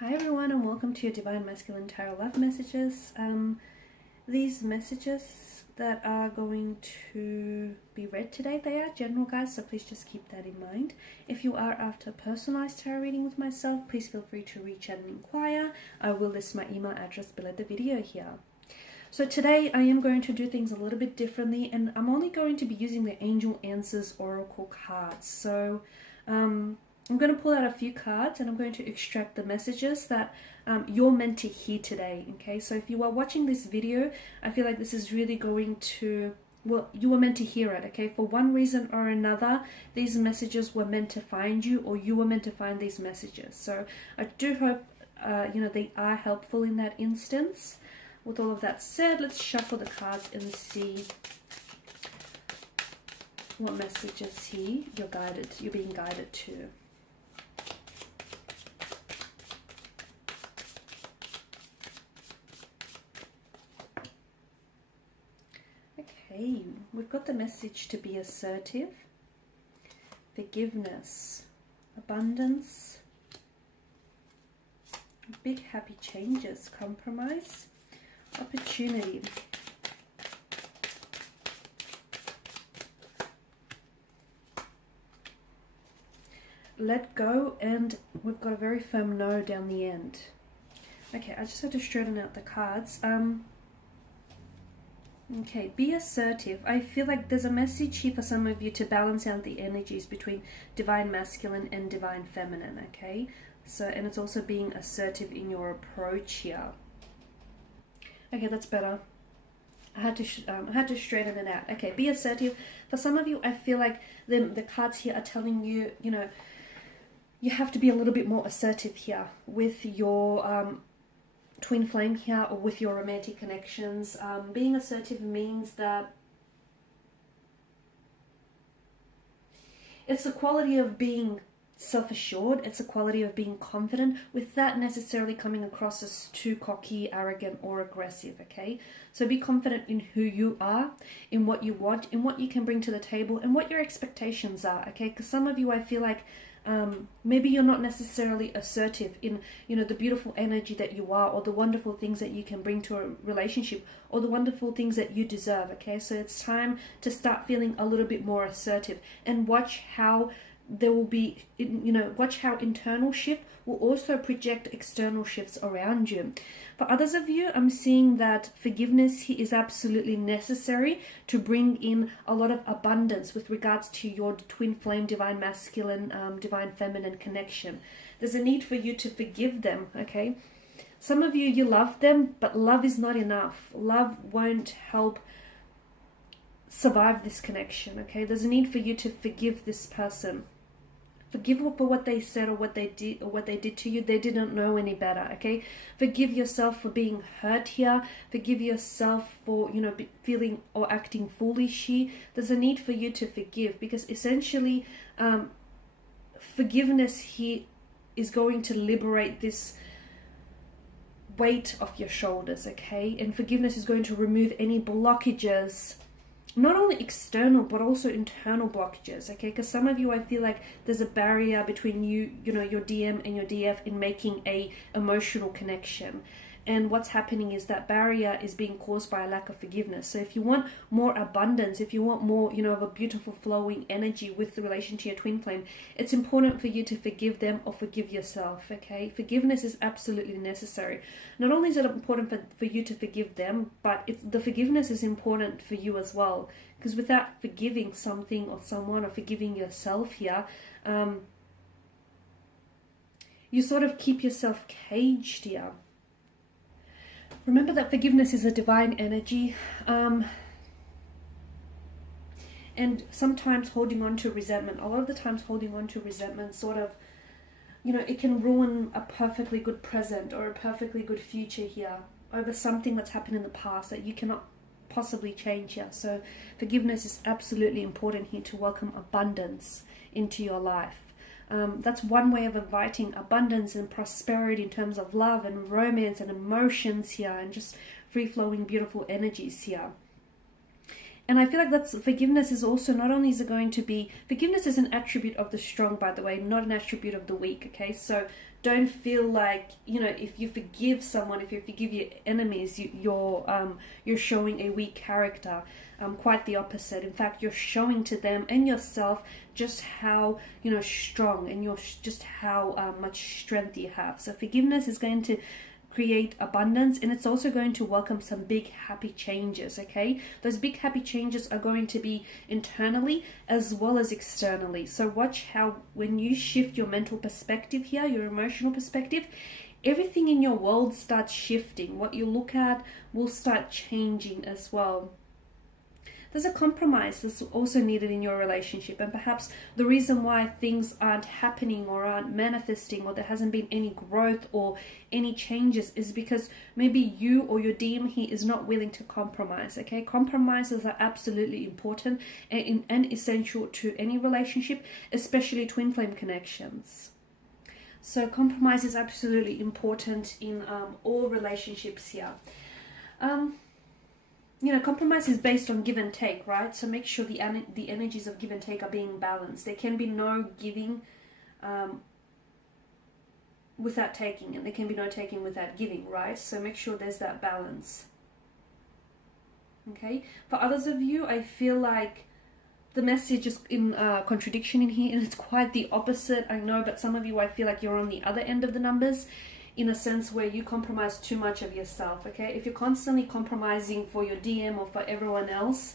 Hi everyone, and welcome to your Divine Masculine Tarot Love Messages. These messages that are going to be read today, they are general, guys, so please just keep that in mind. If you are after a personalized tarot reading with myself, please feel free to reach out and inquire. I will list my email address below the video here. So today I am going to do things a little bit differently, and I'm only going to be using the Angel Answers Oracle cards. So I'm going to pull out a few cards and I'm going to extract the messages that you're meant to hear today, okay? So if you are watching this video, I feel like this is really going to, well, you were meant to hear it, okay? For one reason or another, these messages were meant to find you, or you were meant to find these messages. So I do hope, they are helpful in that instance. With all of that said, let's shuffle the cards and see what messages here you're being guided to. Okay, we've got the message to be assertive, forgiveness, abundance, big happy changes, compromise, opportunity. Let go, and we've got a very firm no down the end. Okay, I just had to straighten out the cards. Okay, be assertive. I feel like there's a message here for some of you to balance out the energies between divine masculine and divine feminine, okay? So, and it's also being assertive in your approach here. Okay, that's better. I had to straighten it out. Okay, be assertive. For some of you, I feel like the cards here are telling you, you know, you have to be a little bit more assertive here with your twin flame here, or with your romantic connections. Being assertive means that it's the quality of being self-assured, it's a quality of being confident without necessarily coming across as too cocky, arrogant, or aggressive, okay? So be confident in who you are, in what you want, in what you can bring to the table, and what your expectations are, okay? Because some of you, I feel like maybe you're not necessarily assertive in, you know, the beautiful energy that you are, or the wonderful things that you can bring to a relationship, or the wonderful things that you deserve, okay? So it's time to start feeling a little bit more assertive, and watch how there will be, you know, watch how internal shift will also project external shifts around you. For others of you, I'm seeing that forgiveness here is absolutely necessary to bring in a lot of abundance with regards to your twin flame, divine masculine, divine feminine connection. There's a need for you to forgive them, okay? Some of you love them, but love is not enough. Love won't help survive this connection, okay? There's a need for you to forgive this person. Forgive for what they said, or what they did to you. They didn't know any better, okay? Forgive yourself for being hurt here. Forgive yourself for, you know, feeling or acting foolish here. There's a need for you to forgive, because essentially forgiveness here is going to liberate this weight off your shoulders, okay? And forgiveness is going to remove any blockages, not only external but also internal blockages, okay? Because some of you, I feel like there's a barrier between you know, your DM and your DF in making a emotional connection. And what's happening is that barrier is being caused by a lack of forgiveness. So if you want more abundance, if you want more, you know, of a beautiful flowing energy with the relation to your twin flame, it's important for you to forgive them or forgive yourself, okay? Forgiveness is absolutely necessary. Not only is it important for you to forgive them, but the forgiveness is important for you as well. Because without forgiving something or someone, or forgiving yourself here, you sort of keep yourself caged here. Remember that forgiveness is a divine energy, and sometimes holding on to resentment, a lot of the times holding on to resentment sort of, you know, it can ruin a perfectly good present or a perfectly good future here over something that's happened in the past that you cannot possibly change here. So forgiveness is absolutely important here to welcome abundance into your life. That's one way of inviting abundance and prosperity in terms of love and romance and emotions here, and just free-flowing beautiful energies here. And I feel like that's forgiveness is also not only is it going to be, forgiveness is an attribute of the strong, by the way, not an attribute of the weak, okay? So don't feel like, you know, if you forgive someone, if you forgive your enemies, you're showing a weak character. Quite the opposite. In fact, you're showing to them and yourself just how, you know, strong and just how much strength you have. So forgiveness is going to create abundance, and it's also going to welcome some big happy changes, okay? Those big happy changes are going to be internally as well as externally. So watch how when you shift your mental perspective here, your emotional perspective, everything in your world starts shifting. What you look at will start changing as well. There's a compromise that's also needed in your relationship, and perhaps the reason why things aren't happening or aren't manifesting, or there hasn't been any growth or any changes, is because maybe you or your DM here is not willing to compromise, okay? Compromises are absolutely important and essential to any relationship, especially twin flame connections. So compromise is absolutely important in all relationships here. You know, compromise is based on give and take, right? So make sure the energies of give and take are being balanced. There can be no giving without taking, and there can be no taking without giving, right? So make sure there's that balance. Okay? For others of you, I feel like the message is in contradiction in here, and it's quite the opposite, I know, but some of you, I feel like you're on the other end of the numbers, in a sense where you compromise too much of yourself, okay? If you're constantly compromising for your DM or for everyone else,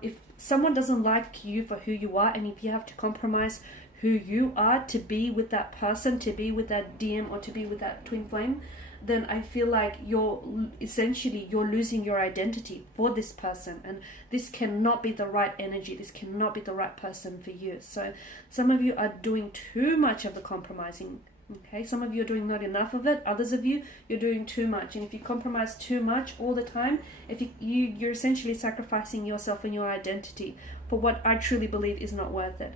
if someone doesn't like you for who you are, and if you have to compromise who you are to be with that person, to be with that DM, or to be with that twin flame, then I feel like you're losing your identity for this person, and this cannot be the right energy. This cannot be the right person for you. So some of you are doing too much of the compromising. Okay, some of you are doing not enough of it. Others of you, you're doing too much. And if you compromise too much all the time, if you're essentially sacrificing yourself and your identity for what I truly believe is not worth it.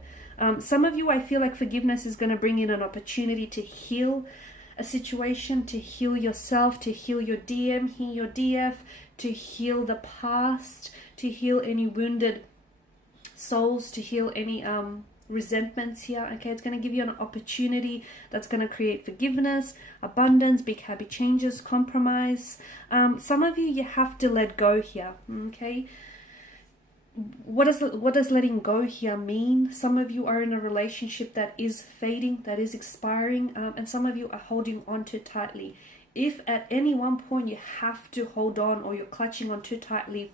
Some of you, I feel like forgiveness is going to bring in an opportunity to heal a situation, to heal yourself, to heal your DM, heal your DF, to heal the past, to heal any wounded souls, to heal any resentments here. Okay, it's going to give you an opportunity that's going to create forgiveness, abundance, big happy changes, compromise. Some of you have to let go here. Okay, what does letting go here mean? Some of you are in a relationship that is fading, that is expiring, and some of you are holding on too tightly. If at any one point you have to hold on, or you're clutching on too tightly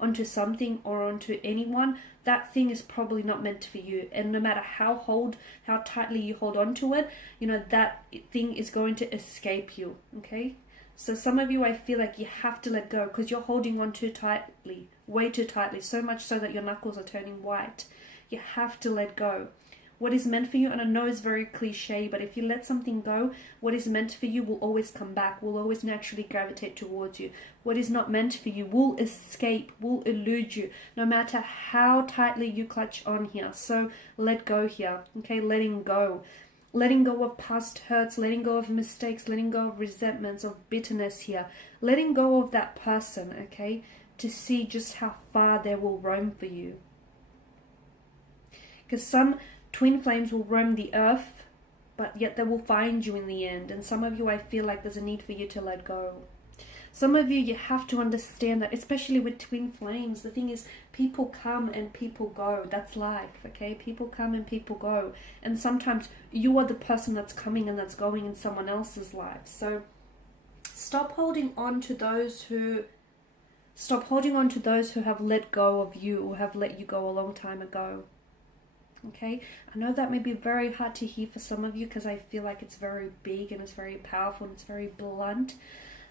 onto something or onto anyone, that thing is probably not meant for you. And no matter how tightly you hold on to it, you know, that thing is going to escape you, okay? So some of you, I feel like you have to let go because you're holding on too tightly, way too tightly, so much so that your knuckles are turning white. You have to let go. What is meant for you, and I know it's very cliche, but if you let something go, what is meant for you will always come back, will always naturally gravitate towards you. What is not meant for you will escape, will elude you, no matter how tightly you clutch on here. So let go here, okay? Letting go. Letting go of past hurts, letting go of mistakes, letting go of resentments, of bitterness here. Letting go of that person, okay? To see just how far they will roam for you. Because some twin flames will roam the earth, but yet they will find you in the end. And some of you, I feel like there's a need for you to let go. Some of you, you have to understand that, especially with twin flames, the thing is, people come and people go. That's life, okay? People come and people go. And sometimes you are the person that's coming and that's going in someone else's life. So stop holding on to those who have let go of you, or have let you go a long time ago. Okay, I know that may be very hard to hear for some of you, because I feel like it's very big and it's very powerful and it's very blunt.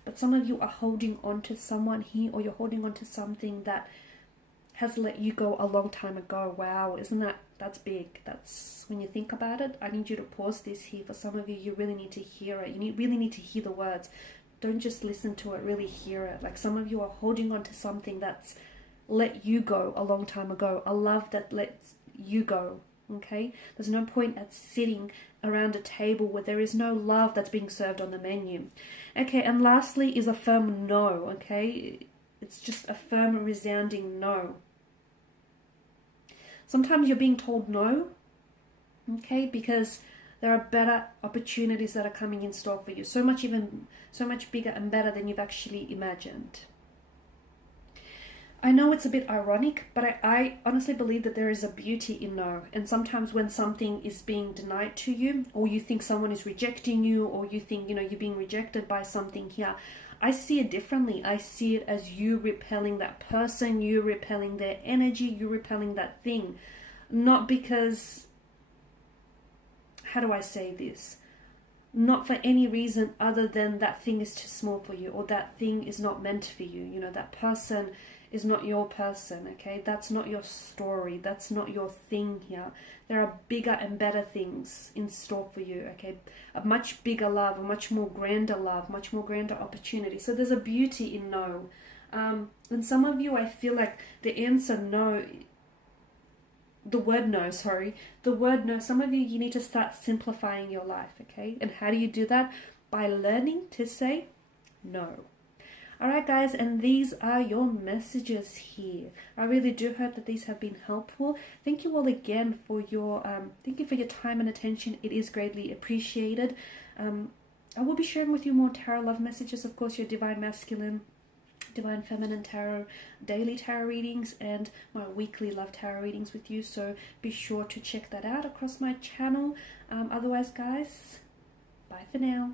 But some of you are holding on to someone here, or you're holding on to something that has let you go a long time ago. Wow, that's big. That's, when you think about it, I need you to pause this here. For some of you, you really need to hear it. You really need to hear the words. Don't just listen to it, really hear it. Like, some of you are holding on to something that's let you go a long time ago. A love that lets you go. Okay, there's no point at sitting around a table where there is no love that's being served on the menu. Okay, and lastly is a firm no. Okay, it's just a firm, resounding no. Sometimes you're being told no, okay, because there are better opportunities that are coming in store for you. So much bigger and better than you've actually imagined. I know it's a bit ironic, but I honestly believe that there is a beauty in no. And sometimes when something is being denied to you, or you think someone is rejecting you, or you think, you're being rejected by something here, I see it differently. I see it as you repelling that person, you repelling their energy, you repelling that thing. Not because, how do I say this? Not for any reason other than that thing is too small for you, or that thing is not meant for you. That person is not your person, okay? That's not your story. That's not your thing here. There are bigger and better things in store for you, okay? A much bigger love, a much more grander love, much more grander opportunity. So there's a beauty in no. And some of you, I feel like the answer no, the word no, some of you need to start simplifying your life, okay? And how do you do that? By learning to say no. Alright guys, and these are your messages here. I really do hope that these have been helpful. Thank you all again for your time and attention. It is greatly appreciated. I will be sharing with you more tarot love messages, of course, your divine masculine, divine feminine tarot, daily tarot readings, and my weekly love tarot readings with you. So be sure to check that out across my channel. Otherwise guys, bye for now.